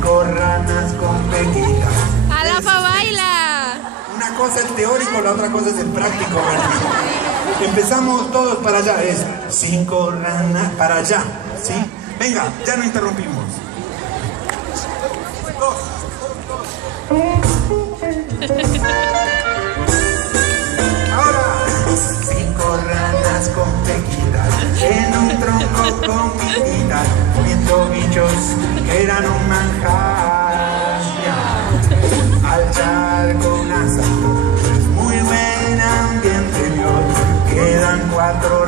5 ranas con pequitas. ¡Alafa baila! Una cosa es teórico, la otra cosa es el práctico, ¿verdad? Empezamos todos para allá, es 5 ranas para allá, ¿sí? Venga, ya no interrumpimos. 2. Ahora, 5 ranas con pequitas, en un tronco con pititas, comiendo bichos que eran un manjar. Al charco una muy buen ambiente, Dios, quedan 4